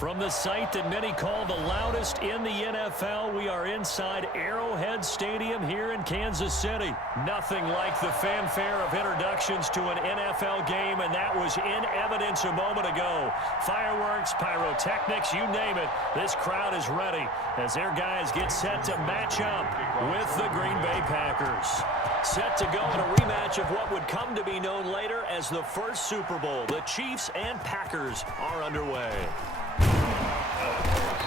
From the site that many call the loudest in the NFL, we are inside Arrowhead Stadium here in Kansas City. Nothing like the fanfare of introductions to an NFL game, and that was in evidence a moment ago. Fireworks, pyrotechnics, you name it, this crowd is ready as their guys get set to match up with the Green Bay Packers. Set to go in a rematch of what would come to be known later as the first Super Bowl. The Chiefs and Packers are underway.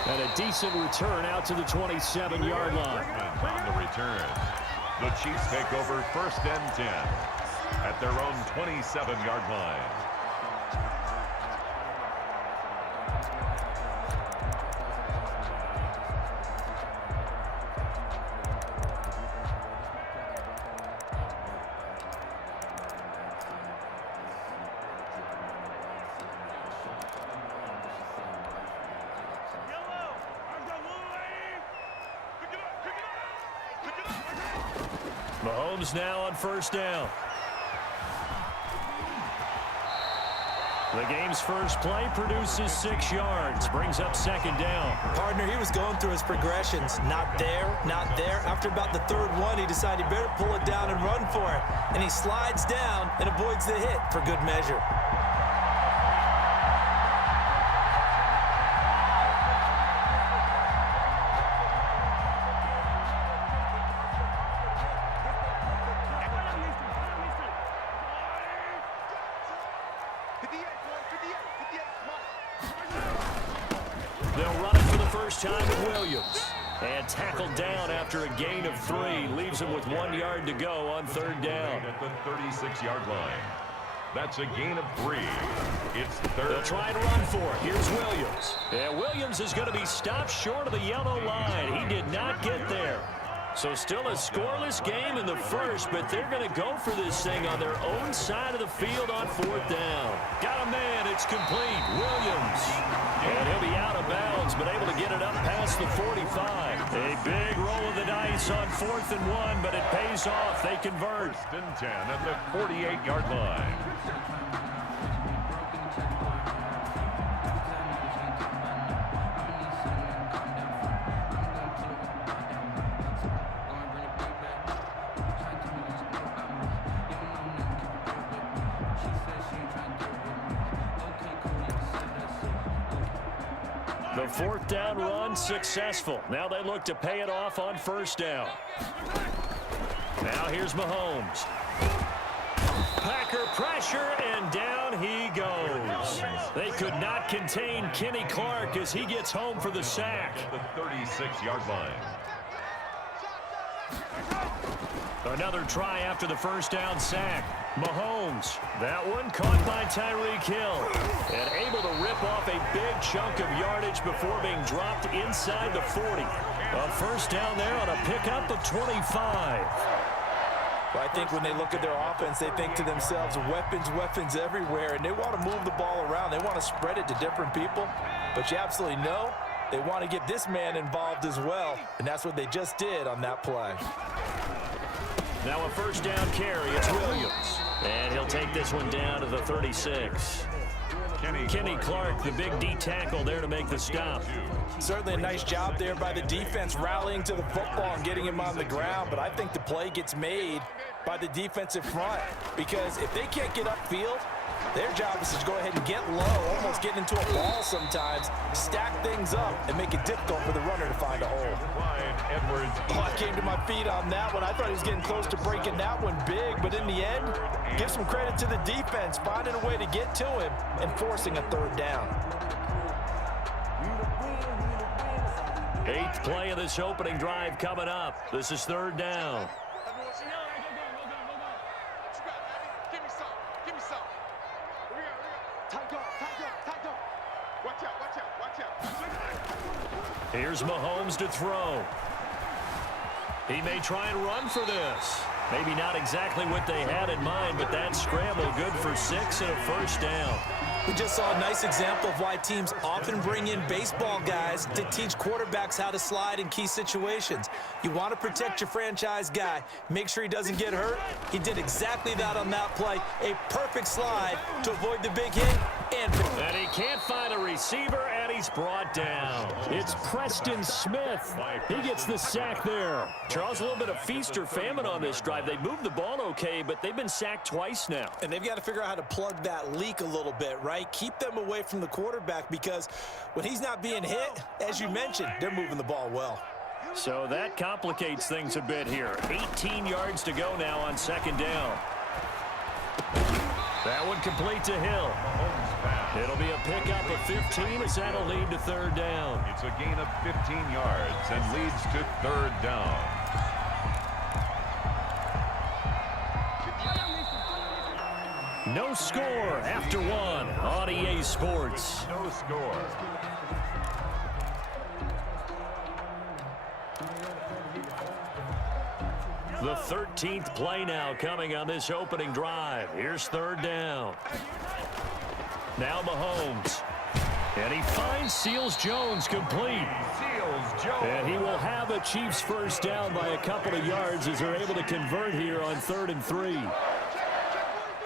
And a decent return out to the 27-yard line. On the return, the Chiefs take over 1st and 10 at their own 27-yard line. Mahomes now on 1st down. The game's first play produces 6 yards, brings up 2nd down. Partner, he was going through his progressions. Not there, not there. After about the 3rd one, he decided he better pull it down and run for it. And he slides down and avoids the hit for good measure. They'll run it for the first time with Williams. And tackled down after a gain of 3. Leaves him with 1 yard to go on 3rd down. At the 36-yard line. That's a gain of 3. It's 3rd. They'll try and run for it. Here's Williams. And Williams is going to be stopped short of the yellow line. He did not get there. So still a scoreless game in the first, but they're going to go for this thing on their own side of the field on 4th down. Got a man. It's complete. Williams. And he'll be out of bounds, but able to get it up past the 45. A big roll of the dice on 4th and 1, but it pays off. They convert. 1st and 10 at the 48-yard line. The 4th down run successful. Now they look to pay it off on 1st down. Now here's Mahomes. Packer pressure, and down he goes. They could not contain Kenny Clark as he gets home for the sack. The 36-yard line. Another try after the 1st down sack. Mahomes, that one caught by Tyreek Hill. And able to rip off a big chunk of yardage before being dropped inside the 40. A 1st down there on a pickup of 25. Well, I think when they look at their offense, they think to themselves, weapons, weapons everywhere. And they want to move the ball around. They want to spread it to different people. But you absolutely know they want to get this man involved as well. And that's what they just did on that play. Now a 1st down carry. It's Williams. And he'll take this one down to the 36. Kenny Clark, the big D tackle there to make the stop. Certainly a nice job there by the defense rallying to the football and getting him on the ground. But I think the play gets made by the defensive front. Because if they can't get upfield, their job is to go ahead and get low, almost get into a ball sometimes, stack things up, and make it difficult for the runner to find a hole. Oh, I came to my feet on that one. I thought he was getting close to breaking that one big, but in the end, give some credit to the defense, finding a way to get to him and forcing a 3rd down. 8th play of this opening drive coming up. This is 3rd down. Here's Mahomes to throw. He may try and run for this. Maybe not exactly what they had in mind, but that scramble good for 6 and a 1st down. We just saw a nice example of why teams often bring in baseball guys to teach quarterbacks how to slide in key situations. You want to protect your franchise guy. Make sure he doesn't get hurt. He did exactly that on that play. A perfect slide to avoid the big hit. And he can't find a receiver, and he he's brought down. It's Preston Smith. He gets the sack there. Charles, a little bit of feast or famine on this drive. They moved the ball okay, but they've been sacked twice now. And they've got to figure out how to plug that leak a little bit, right? Keep them away from the quarterback, because when he's not being hit, as you mentioned, they're moving the ball well. So that complicates things a bit here. 18 yards to go now on second down. That one complete to Hill. It'll be a pickup of 15 as that'll lead to third down. It's a gain of 15 yards and leads to third down. No score after one on EA Sports. No score. The 13th play now coming on this opening drive. Here's third down. Now Mahomes. And he finds Seals-Jones complete. Seals-Jones. And he will have a Chiefs first down by a couple of yards as they're able to convert here on 3rd and 3.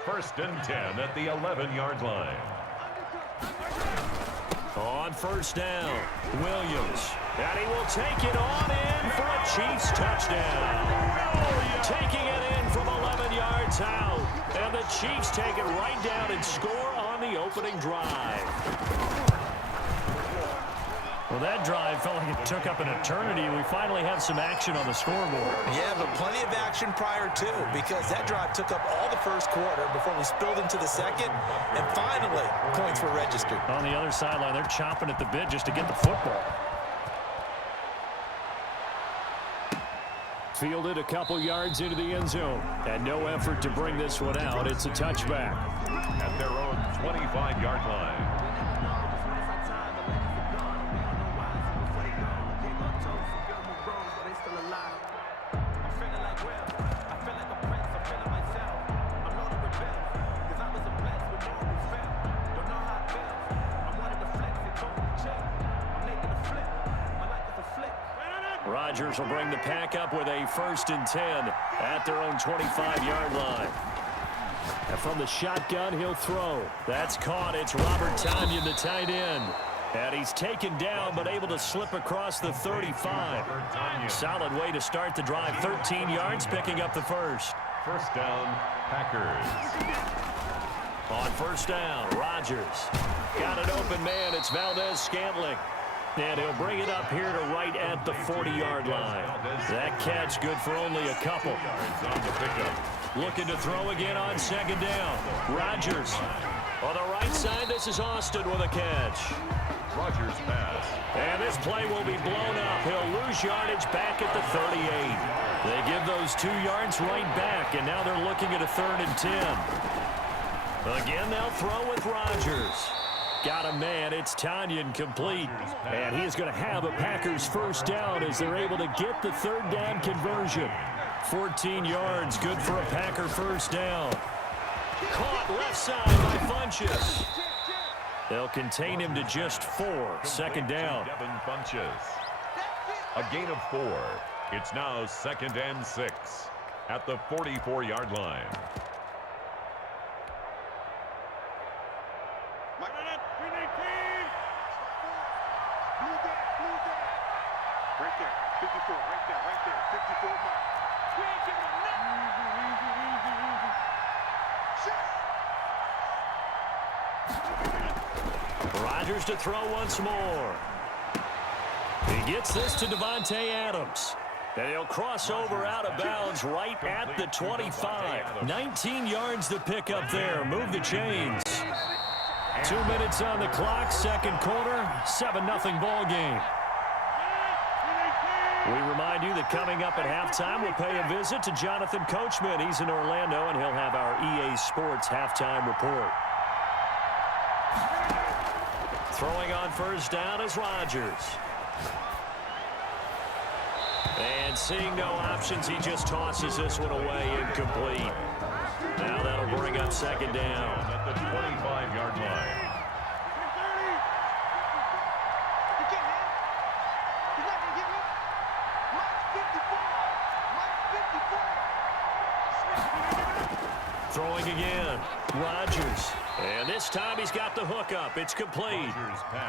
First and 10 at the 11-yard line. On first down, Williams. And he will take it on in for a Chiefs touchdown. Taking it in from 11 yards out. And the Chiefs take it right down and score on the opening drive. Well, that drive felt like it took up an eternity. We finally have some action on the scoreboard. Yeah, but plenty of action prior to, because that drive took up all the first quarter before we spilled into the second, and finally, points were registered. On the other sideline, they're chomping at the bit just to get the football. Fielded a couple yards into the end zone, and no effort to bring this one out. It's a touchback. At their own 25-yard line. Rodgers will bring the pack up with a 1st and 10 at their own 25-yard line. And from the shotgun, he'll throw. That's caught. It's Robert Tonyan, the tight end. And he's taken down, but able to slip across the 35. Solid way to start the drive. 13 yards, picking up the first. First down, Packers. On first down, Rodgers. Got an open man. It's Valdez-Scantling. And he'll bring it up here to right at the 40-yard line. That catch good for only a couple. Looking to throw again on second down. Rodgers. On the right side, this is Austin with a catch. Rodgers pass. And this play will be blown up. He'll lose yardage back at the 38. They give those 2 yards right back, and now they're looking at a 3rd and 10. Again, they'll throw with Rodgers. Got a man. It's Tonyan complete. And he is going to have a Packers first down as they're able to get the 3rd down conversion. 14 yards, good for a Packer first down. Caught left side by Funchess. They'll contain him to just 4. Second down. Devin Funchess. A gain of 4. It's now 2nd and 6 at the 44-yard line. Right there, 54, right there, 54 mark. We ain't giving him nothing. Rodgers to throw once more. He gets this to Devontae Adams. And he'll cross over out of bounds right at the 25. 19 yards to pick up there. Move the chains. 2 minutes on the clock, second quarter, 7-0 ball game. We remind you that coming up at halftime, we'll pay a visit to Jonathan Coachman. He's in Orlando, and he'll have our EA Sports halftime report. Throwing on first down is Rodgers. And seeing no options, he just tosses this one away, incomplete. Now that'll bring up second down. At the 25-yard line. Throwing again. Rodgers. And this time he's got the hookup. It's complete.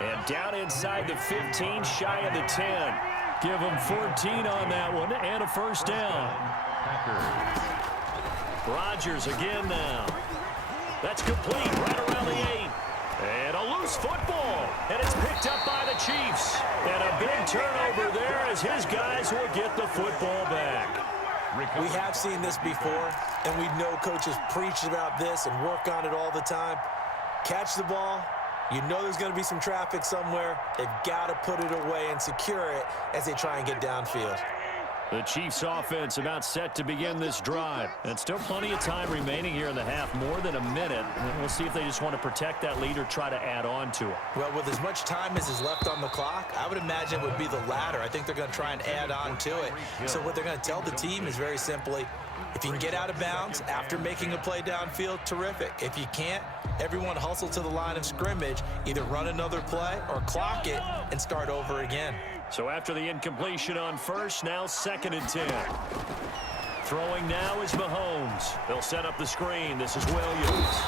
And down inside the 15, shy of the 10. Give him 14 on that one and a first down. Rodgers again now. That's complete right around the 8. And a loose football. And it's picked up by the Chiefs. And a big turnover there as his guys will get the football back. We have seen this before, and we know coaches preach about this and work on it all the time. Catch the ball. You know there's going to be some traffic somewhere. They've got to put it away and secure it as they try and get downfield. The Chiefs offense about set to begin this drive. And still plenty of time remaining here in the half, more than a minute. We'll see if they just want to protect that lead or try to add on to it. Well, with as much time as is left on the clock, I would imagine it would be the latter. I think they're going to try and add on to it. So what they're going to tell the team is very simply, if you can get out of bounds after making a play downfield, terrific. If you can't, everyone hustle to the line of scrimmage, either run another play or clock it and start over again. So after the incompletion on first, now 2nd and 10. Throwing now is Mahomes. They'll set up the screen. This is Williams.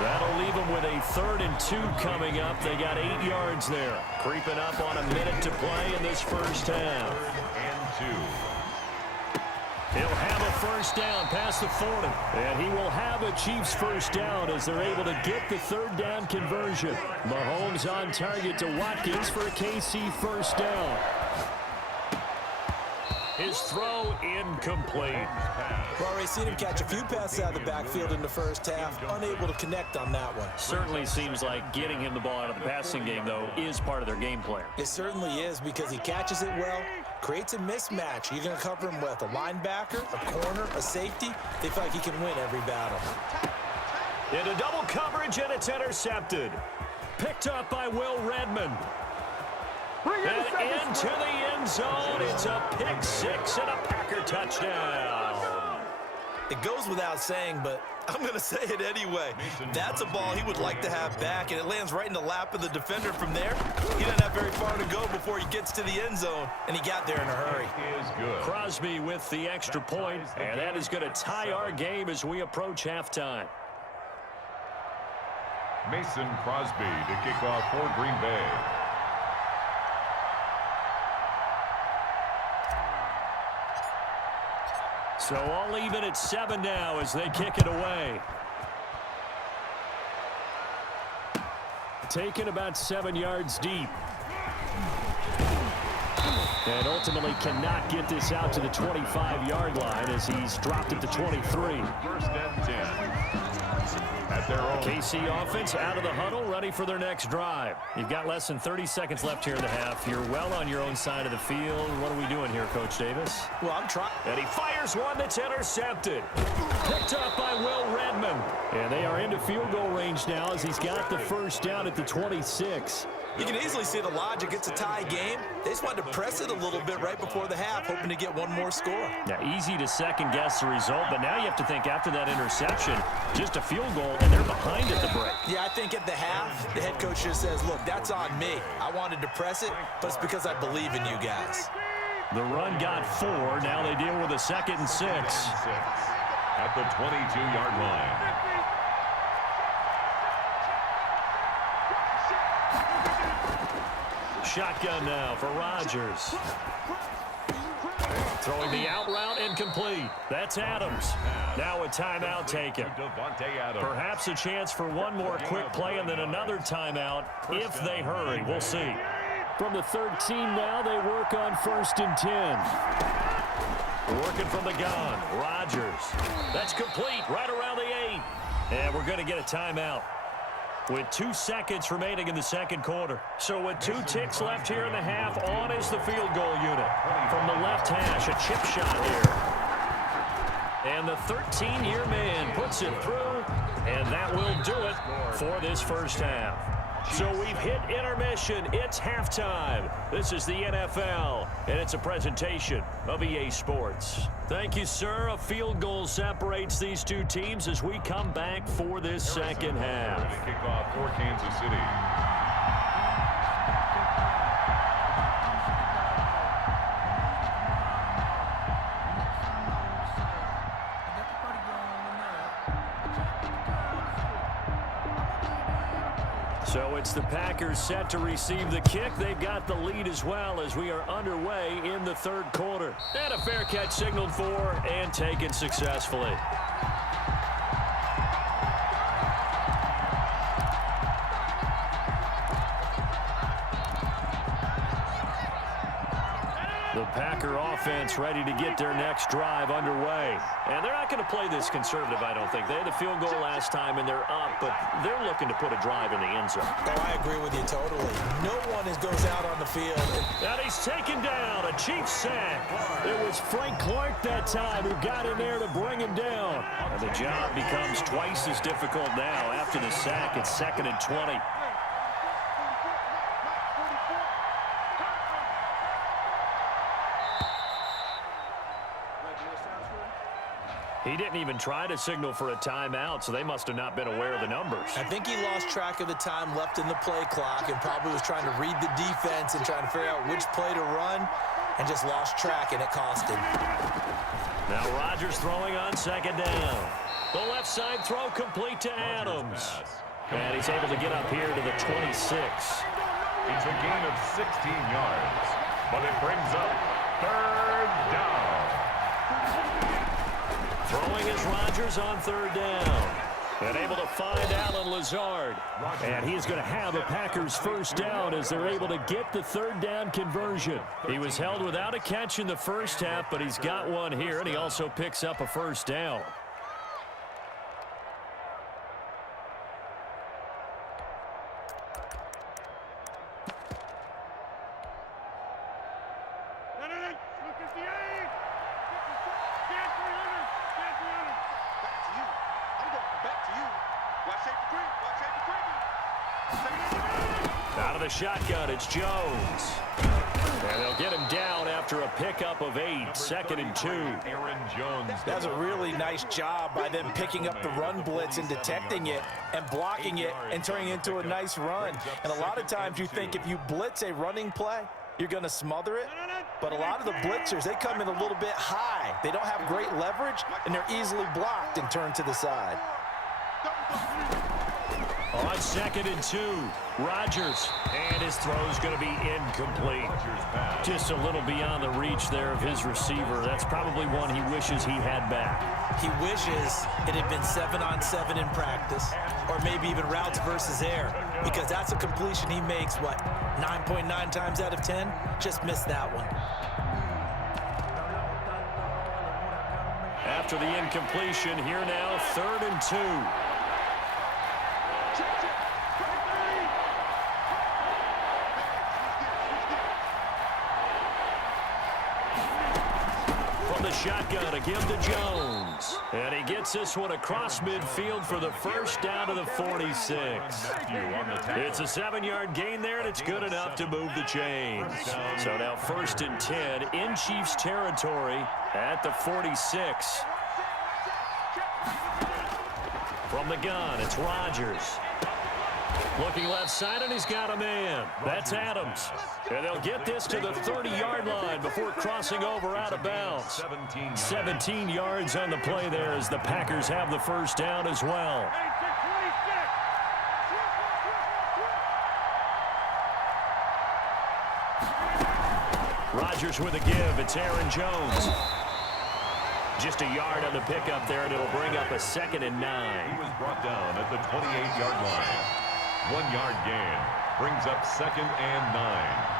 That'll leave them with a 3rd and 2 coming up. They got 8 yards there. Creeping up on a minute to play in this first half. 3rd and 2. He'll have a first down past the 40. And he will have a Chiefs first down as they're able to get the 3rd down conversion. Mahomes on target to Watkins for a KC first down. His throw incomplete. We've already seen him catch a few passes out of the backfield in the first half, unable to connect on that one. Certainly seems like getting him the ball out of the passing game, though, is part of their game plan. It certainly is because he catches it well, creates a mismatch. You're going to cover him with a linebacker, a corner, a safety. They feel like he can win every battle. Into double coverage, and it's intercepted. Picked up by Will Redmond. And into the end zone. It's a pick six and a Packer touchdown. It goes without saying, but I'm going to say it anyway. That's a ball he would like to have back, and it lands right in the lap of the defender from there. He doesn't have very far to go before he gets to the end zone, and he got there in a hurry. Crosby with the extra point, and that is going to tie our game as we approach halftime. Mason Crosby to kick off for Green Bay. So all even at 7 now as they kick it away. Taken about 7 yards deep. And ultimately cannot get this out to the 25-yard line as he's dropped at the 23. 1st and 10. At their own. KC offense out of the huddle, ready for their next drive. You've got less than 30 seconds left here in the half. You're well on your own side of the field. What are we doing here, Coach Davis? Well, I'm trying. And he fires one that's intercepted. Picked up by Will Redmond. And they are into field goal range now as he's got the first down at the 26. You can easily see the logic. It's a tie game. They just wanted to press it a little bit right before the half, hoping to get one more score. Now, easy to second-guess the result, but now you have to think after that interception, just a field goal, and they're behind at the break. Yeah, I think at the half, the head coach just says, look, that's on me. I wanted to press it, but it's because I believe in you guys. The run got 4. Now they deal with a 2nd and 6. At the 22-yard line. Shotgun now for Rodgers. Throwing the out route incomplete. That's Adams. Now a timeout taken. Perhaps a chance for one more quick play and then another timeout if they hurry. We'll see. From the 13 now, they work on 1st and 10. Working from the gun. Rodgers. That's complete right around the 8. And we're going to get a timeout with 2 seconds remaining in the second quarter. So with 2 ticks left here in the half, on is the field goal unit. From the left hash, a chip shot here. And the 13-year man puts it through, and that will do it for this first half. So we've hit intermission. It's halftime. This is the NFL, and it's a presentation of EA Sports. Thank you, sir. A field goal separates these two teams as we come back for this second half. Kickoff for Kansas City. So it's the Packers set to receive the kick. They've got the lead as well as we are underway in the third quarter. And a fair catch signaled for and taken successfully. The Packer offense ready to get their next drive underway. And they're not going to play this conservative, I don't think. They had the field goal last time, and they're up, but they're looking to put a drive in the end zone. Oh, I agree with you totally. No one goes out on the field. And he's taken down. A Chiefs sack. It was Frank Clark that time who got in there to bring him down. And the job becomes twice as difficult now. After the sack, it's 2nd and 20. He didn't even try to signal for a timeout, so they must have not been aware of the numbers. I think he lost track of the time left in the play clock and probably was trying to read the defense and trying to figure out which play to run and just lost track, and it cost him. Now Rodgers throwing on 2nd down. The left side throw complete to Adams. And he's able to get up here to the 26. It's a gain of 16 yards, but it brings up 3rd down. Throwing is Rodgers on 3rd down. And able to find Allen Lazard. And he's going to have a Packers 1st down as they're able to get the 3rd down conversion. He was held without a catch in the first half, but he's got one here, and he also picks up a 1st down. Out of the shotgun, it's Jones. And they'll get him down after a pickup of 8, 2nd and 2. Aaron Jones. That's a really nice job by them picking up the run blitz and detecting it and blocking it and turning it into a nice run. And a lot of times you think if you blitz a running play, you're going to smother it. But a lot of the blitzers, they come in a little bit high. They don't have great leverage, and they're easily blocked and turned to the side. On 2nd and 2, Rodgers, and his throw's going to be incomplete. Just a little beyond the reach there of his receiver. That's probably one he wishes he had back. He wishes it had been 7-on-7 in practice, or maybe even routes versus air, because that's a completion he makes, what, 9.9 times out of 10? Just missed that one. After the incompletion, here now, 3rd and 2. Shotgun to give to Jones. And he gets this one across midfield for the 1st down to the 46. It's a 7-yard gain there, and it's good enough to move the chains. So now 1st and 10 in Chiefs territory at the 46. From the gun, it's Rodgers. Looking left side, and he's got a man. That's Adams. And they'll get this to the 30-yard line before crossing over out of bounds. 17 yards on the play there as the Packers have the 1st down as well. Rodgers with a give. It's Aaron Jones. Just a yard on the pickup there, and it'll bring up a 2nd and 9. He was brought down at the 28-yard line. 1-yard gain brings up 2nd and 9.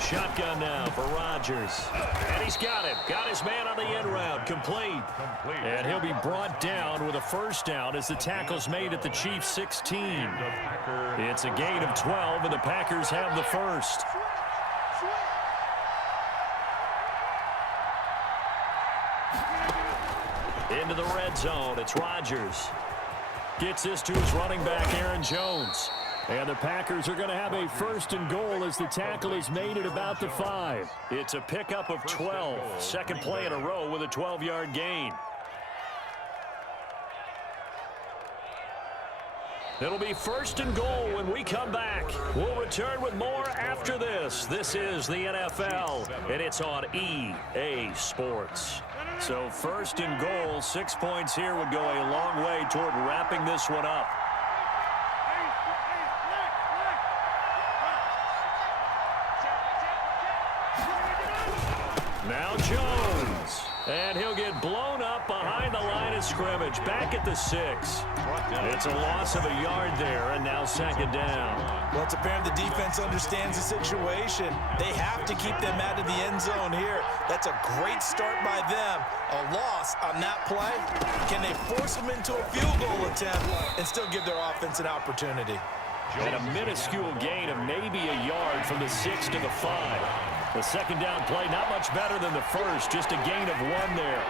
Shotgun now for Rodgers. And he's got him. Got his man on the end route. Complete. And he'll be brought down with a 1st down as the tackle's made at the Chiefs 16. It's a gain of 12, and the Packers have the 1st. Into the red zone. It's Rodgers. Gets this to his running back, Aaron Jones. And the Packers are going to have a 1st and goal as the tackle is made at about the 5. It's a pickup of 12. 2nd play in a row with a 12-yard gain. It'll be 1st and goal when we come back. We'll return with more after this. This is the NFL, and it's on EA Sports. So first and goal, 6 points here would go a long way toward wrapping this one up. Now Jones. And he'll get blown up behind the line of scrimmage. Back at the 6. It's a loss of a yard there, and now second down. Well, it's apparent the defense understands the situation. They have to keep them out of the end zone here. That's a great start by them. A loss on that play. Can they force them into a field goal attempt and still give their offense an opportunity? And a minuscule gain of maybe a yard from the 6 to the 5. The second down play, not much better than the first, just a gain of 1 there.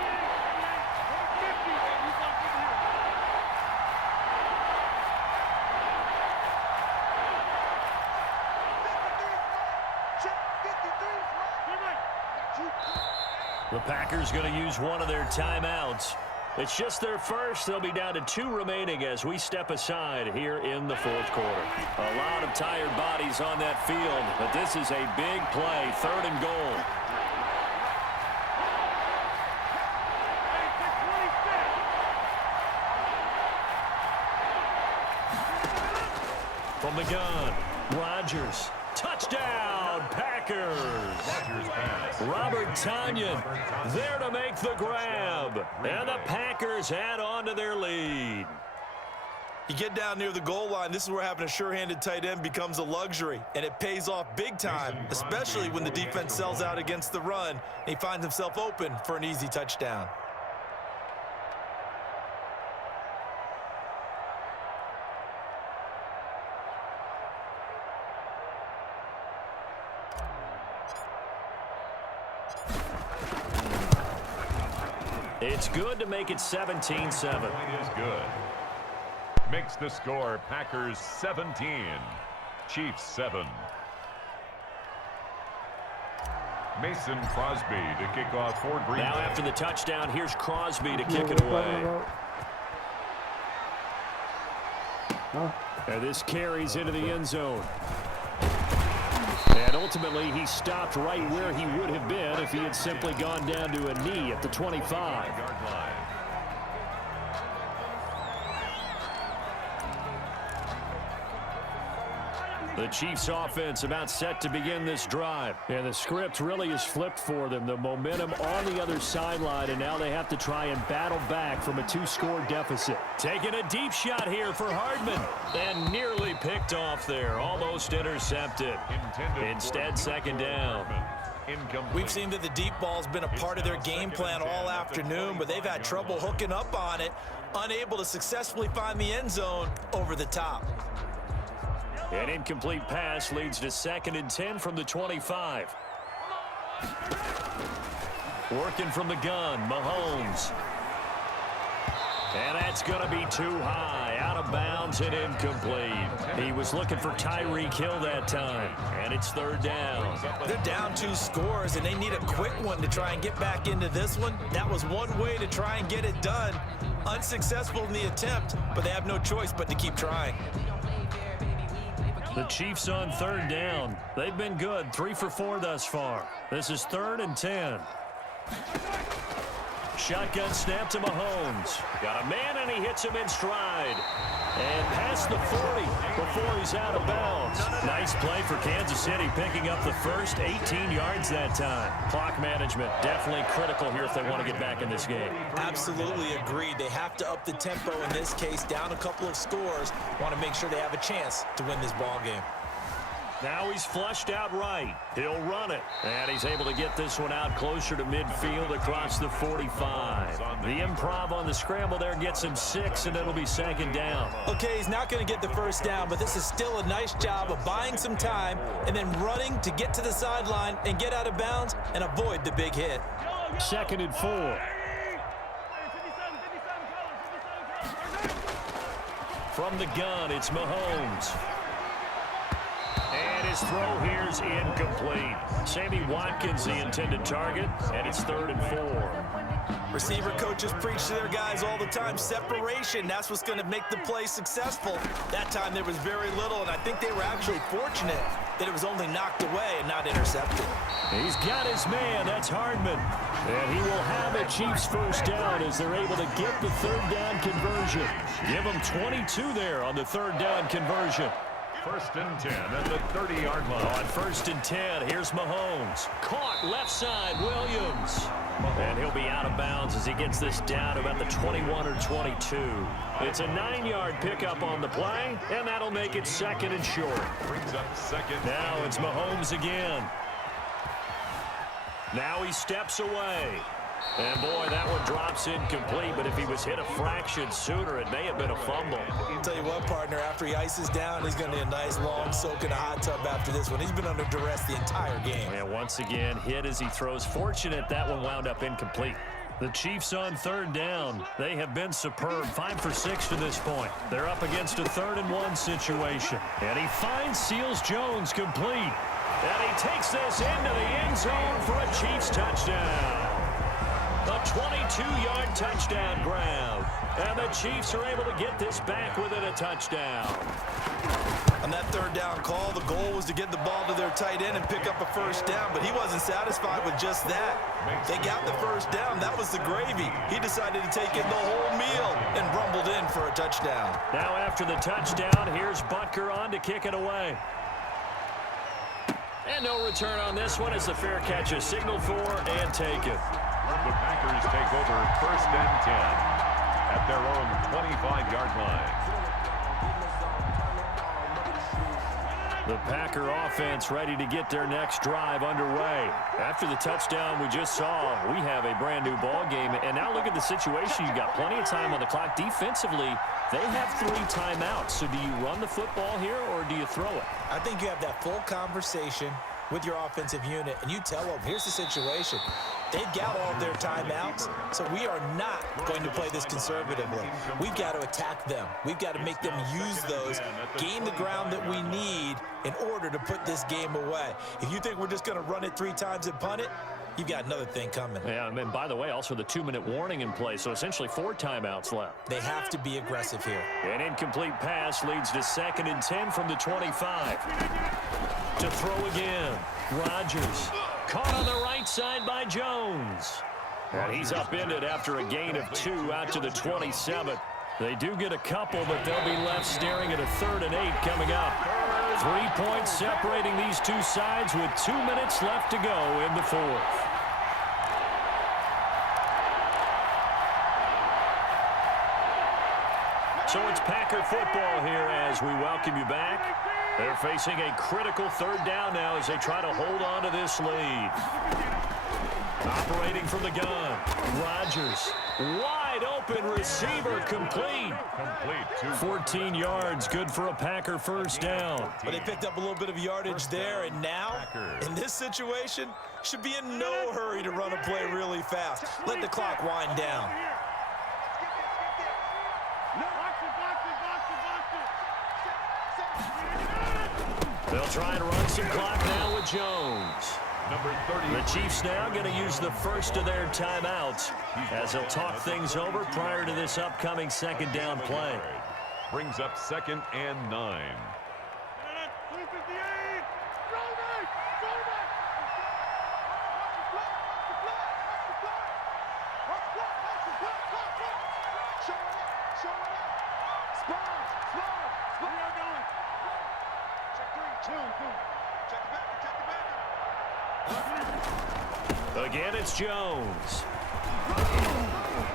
The Packers going to use one of their timeouts. It's just their first. They'll be down to 2 remaining as we step aside here in the fourth quarter. A lot of tired bodies on that field, but this is a big play, 3rd and goal. From the gun, Rodgers. Touchdown, Packers. Robert Tonyan there to make the grab. And the Packers add on to their lead. You get down near the goal line, this is where having a sure-handed tight end becomes a luxury, and it pays off big time, especially when the defense sells out against the run, and he finds himself open for an easy touchdown. It's good to make it 17-7. Point is good. Makes the score Packers 17, Chiefs 7. Mason Crosby to kick off for Green Bay. Now after the touchdown, here's Crosby to kick it away. And this carries into the end zone. And ultimately, he stopped right where he would have been if he had simply gone down to a knee at the 25. The Chiefs offense about set to begin this drive. And the script really is flipped for them. The momentum on the other sideline, and now they have to try and battle back from a 2-score deficit. Taking a deep shot here for Hardman. And nearly picked off there. Almost intercepted. Instead, second down. We've seen that the deep ball's been a part of their game plan all afternoon, but they've had trouble hooking up on it, unable to successfully find the end zone over the top. An incomplete pass leads to 2nd and 10 from the 25. Working from the gun, Mahomes. And that's going to be too high, out of bounds and incomplete. He was looking for Tyreek Hill that time, and it's 3rd down. They're down 2 scores, and they need a quick one to try and get back into this one. That was one way to try and get it done. Unsuccessful in the attempt, but they have no choice but to keep trying. The Chiefs on 3rd down. They've been good, 3 for 4 thus far. This is 3rd and 10. Shotgun snap to Mahomes. Got a man, and he hits him in stride. And past the 40 before he's out of bounds. Nice play for Kansas City, picking up the first 18 yards that time. Clock management definitely critical here if they want to get back in this game. Absolutely agreed. They have to up the tempo in this case, down a couple of scores. Want to make sure they have a chance to win this ball game. Now he's flushed out right. He'll run it. And he's able to get this one out closer to midfield across the 45. The improv on the scramble there gets him 6, and it'll be 2nd down. Okay, he's not going to get the first down, but this is still a nice job of buying some time and then running to get to the sideline and get out of bounds and avoid the big hit. 2nd and 4. From the gun, it's Mahomes. And his throw here's incomplete. Sammy Watkins, the intended target, and it's 3rd and 4. Receiver coaches preach to their guys all the time. Separation, that's what's going to make the play successful. That time there was very little, and I think they were actually fortunate that it was only knocked away and not intercepted. He's got his man. That's Hardman. And he will have a Chiefs first down as they're able to get the third down conversion. Give them 22 there on the third down conversion. First and 10 at the 30-yard line. On first and 10, here's Mahomes. Caught left side, Williams. And he'll be out of bounds as he gets this down about the 21 or 22. It's a 9-yard pickup on the play, and that'll make it second and short. Brings up second. Now it's Mahomes again. Now he steps away. And, boy, that one drops incomplete, but if he was hit a fraction sooner, it may have been a fumble. I'll tell you what, partner, after he ices down, he's going to need a nice long soak in a hot tub after this one. He's been under duress the entire game. And once again, hit as he throws. Fortunate that one wound up incomplete. The Chiefs on third down. They have been superb, 5 for 6 to this point. They're up against a 3rd-and-1 situation. And he finds Seals-Jones complete. And he takes this into the end zone for a Chiefs touchdown. A 22-yard touchdown grab. And the Chiefs are able to get this back within a touchdown. On that third down call, the goal was to get the ball to their tight end and pick up a first down, but he wasn't satisfied with just that. They got the first down. That was the gravy. He decided to take in the whole meal and rumbled in for a touchdown. Now after the touchdown, here's Butker on to kick it away. And no return on this one as the fair catch is signaled for and taken. The Packers take over first and 10 at their own 25-yard line. The Packer offense ready to get their next drive underway. After the touchdown we just saw, we have a brand new ball game. And now look at the situation. You've got plenty of time on the clock. Defensively, they have 3 timeouts. So do you run the football here or do you throw it? I think you have that full conversation with your offensive unit, and you tell them, here's the situation. They've got all of their timeouts, so we are not going to play this conservatively. We've got to attack them. We've got to make them use those, gain the ground that we need in order to put this game away. If you think we're just going to run it 3 times and punt it, you've got another thing coming. Yeah, and by the way, also the 2-minute warning in play, so essentially 4 timeouts left. They have to be aggressive here. An incomplete pass leads to 2nd and 10 from the 25. To throw again, Rodgers. Caught on the right side by Jones. And he's upended after a gain of 2 out to the 27. They do get a couple, but they'll be left staring at a 3rd and 8 coming up. 3 points separating these two sides with 2 minutes left to go in the 4th. So it's Packer football here as we welcome you back. They're facing a critical 3rd down now as they try to hold on to this lead. Operating from the gun, Rodgers. Wide open receiver, complete. 14 yards, good for a Packer first down. But they picked up a little bit of yardage there, and now, in this situation, should be in no hurry to run a play really fast. Let the clock wind down. They'll try and run some clock now with Jones. Number 30. The Chiefs now going to use the first of their timeouts as they'll talk things over prior to this upcoming 2nd down play. Brings up 2nd and 9. Again, it's Jones.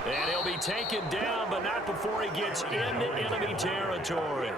And he'll be taken down, but not before he gets into enemy territory.